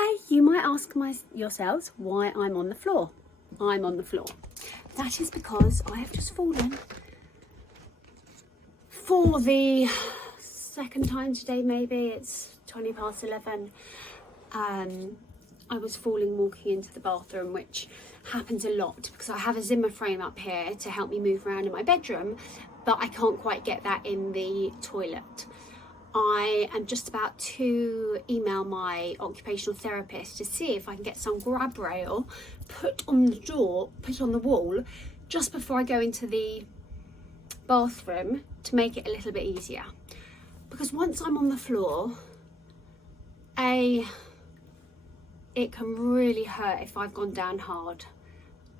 Hi, you might ask yourselves why I'm on the floor. I'm on the floor. That is because I have just fallen for the second time today, maybe. It's 20 past 11. I was falling walking into the bathroom, which happens a lot because I have a Zimmer frame up here to help me move around in my bedroom, but I can't quite get that in the toilet. I am just about to email my occupational therapist to see if I can get some grab rail put on the wall just before I go into the bathroom to make it a little bit easier. Because once I'm on the floor, it can really hurt if I've gone down hard.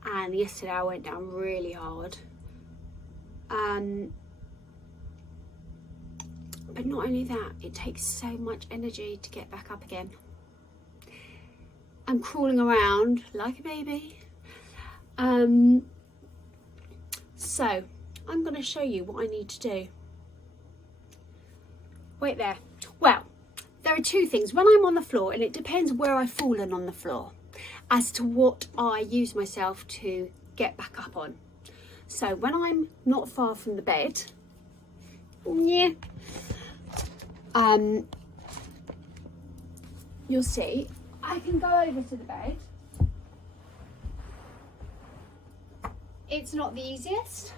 And yesterday I went down really hard. But not only that, it takes so much energy to get back up again. I'm crawling around like a baby. So I'm going to show you what I need to do. Wait there. Well, there are two things. When I'm on the floor, and it depends where I've fallen on the floor, as to what I use myself to get back up on. So when I'm not far from the bed, you'll see I can go over to the bed. It's not the easiest.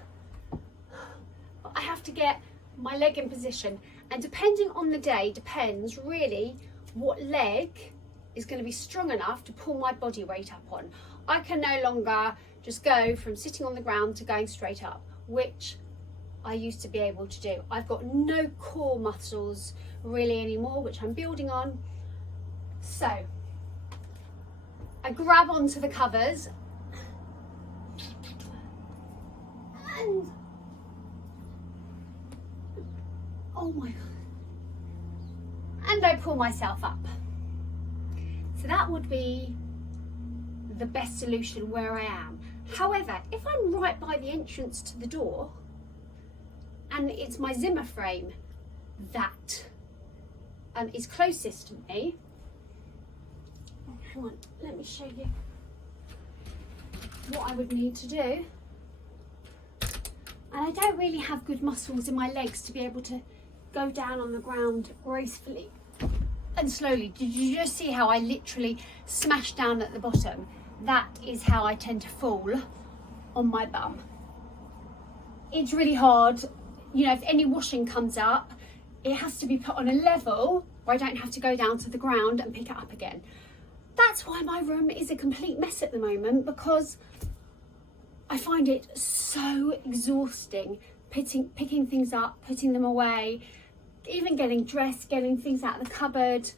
I have to get my leg in position, and depending on the day, depends really what leg is going to be strong enough to pull my body weight up on. I can no longer just go from sitting on the ground to going straight up, which I used to be able to do. I've got no core muscles really anymore, which I'm building on. So I grab onto the covers and oh my god, and I pull myself up. So that would be the best solution where I am. However, if I'm right by the entrance to the door and it's my Zimmer frame that is closest to me, hang on, let me show you what I would need to do. And I don't really have good muscles in my legs to be able to go down on the ground gracefully and slowly. Did you just see how I literally smashed down at the bottom? That is how I tend to fall on my bum. It's really hard. You know, if any washing comes up, it has to be put on a level where I don't have to go down to the ground and pick it up again. That's why my room is a complete mess at the moment, because I find it so exhausting picking things up, putting them away, even getting dressed, getting things out of the cupboard,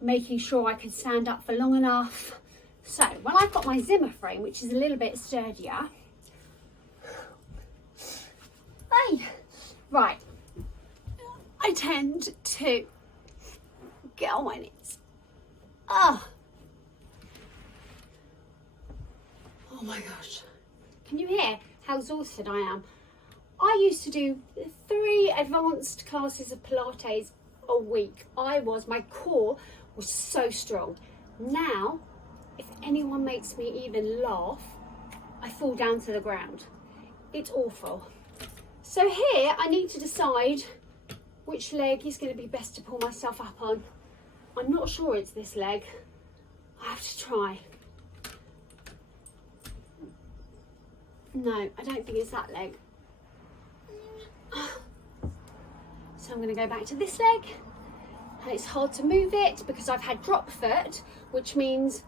making sure I can stand up for long enough. So when I've got my Zimmer frame, which is a little bit sturdier, right, I tend to get on my knees. Oh my gosh. Can you hear how exhausted I am? I used to do 3 advanced classes of Pilates a week. My core was so strong. Now, if anyone makes me even laugh, I fall down to the ground. It's awful. So here I need to decide which leg is going to be best to pull myself up on. I'm not sure it's this leg. I have to try. No, I don't think it's that leg. So I'm going to go back to this leg, and it's hard to move it because I've had drop foot, which means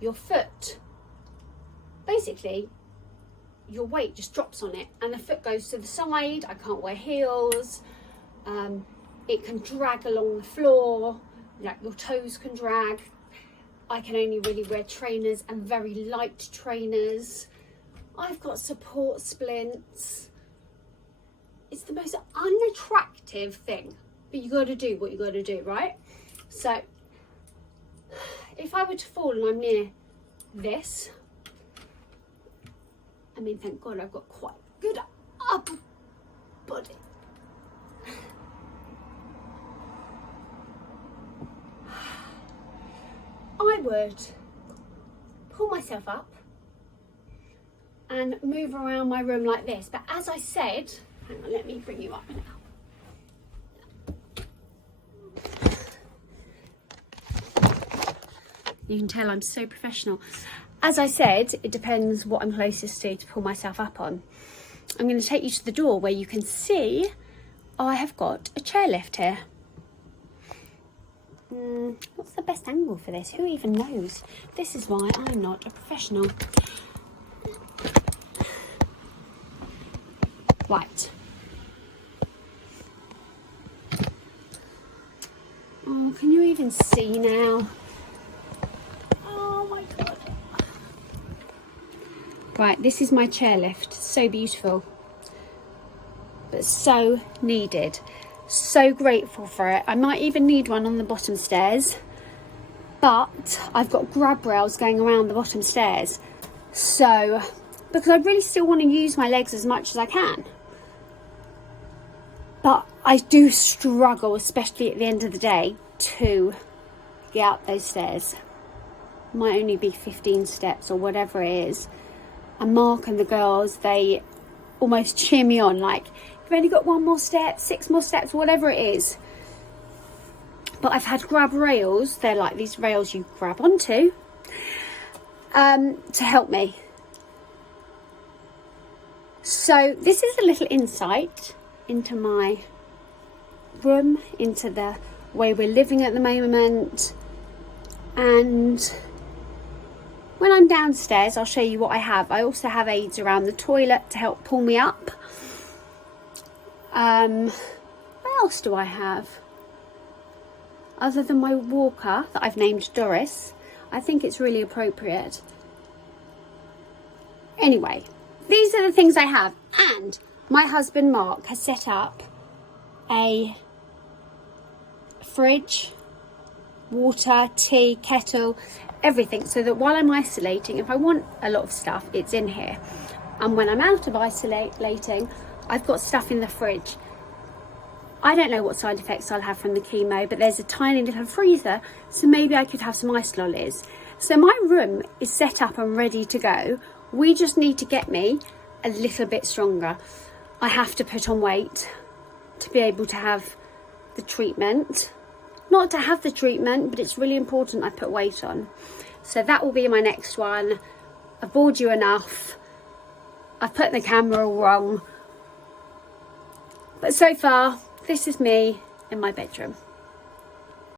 your foot, basically your weight just drops on it and the foot goes to the side. I can't wear heels. It can drag along the floor, like your toes can drag. I can only really wear trainers and very light trainers. I've got support splints. It's the most unattractive thing, but you got to do what you got to do, right? So if I were to fall and I'm near this, I mean, thank God I've got quite good upper body. I would pull myself up and move around my room like this. But as I said, hang on, let me bring you up now. You can tell I'm so professional. As I said, it depends what I'm closest to pull myself up on. I'm going to take you to the door where you can see I have got a chairlift here. What's the best angle for this? Who even knows? This is why I'm not a professional. Right. Oh, can you even see now? Oh my God. Right, this is my chairlift. So beautiful. But so needed. So grateful for it. I might even need one on the bottom stairs, but I've got grab rails going around the bottom stairs, so because I really still want to use my legs as much as I can, but I do struggle, especially at the end of the day, to get up those stairs. Might only be 15 steps or whatever it is, and Mark and the girls, they almost cheer me on, like, you've only got 1 more step, 6 more steps, whatever it is. But I've had grab rails, they're like these rails you grab onto, to help me. So this is a little insight into my room, into the way we're living at the moment, and when I'm downstairs I'll show you what I have. I also have aids around the toilet to help pull me up. What else do I have? Other than my walker that I've named Doris, I think it's really appropriate. Anyway, these are the things I have, and my husband Mark has set up a fridge, water, tea, kettle, everything, so that while I'm isolating, if I want a lot of stuff, it's in here, and when I'm out of isolating, I've got stuff in the fridge. I don't know what side effects I'll have from the chemo, but there's a tiny little freezer, so maybe I could have some ice lollies. So my room is set up and ready to go. We just need to get me a little bit stronger. I have to put on weight to be able to have the treatment. Not to have the treatment, but it's really important I put weight on. So that will be my next one. I've bored you enough. I've put the camera all wrong. But so far, this is me in my bedroom.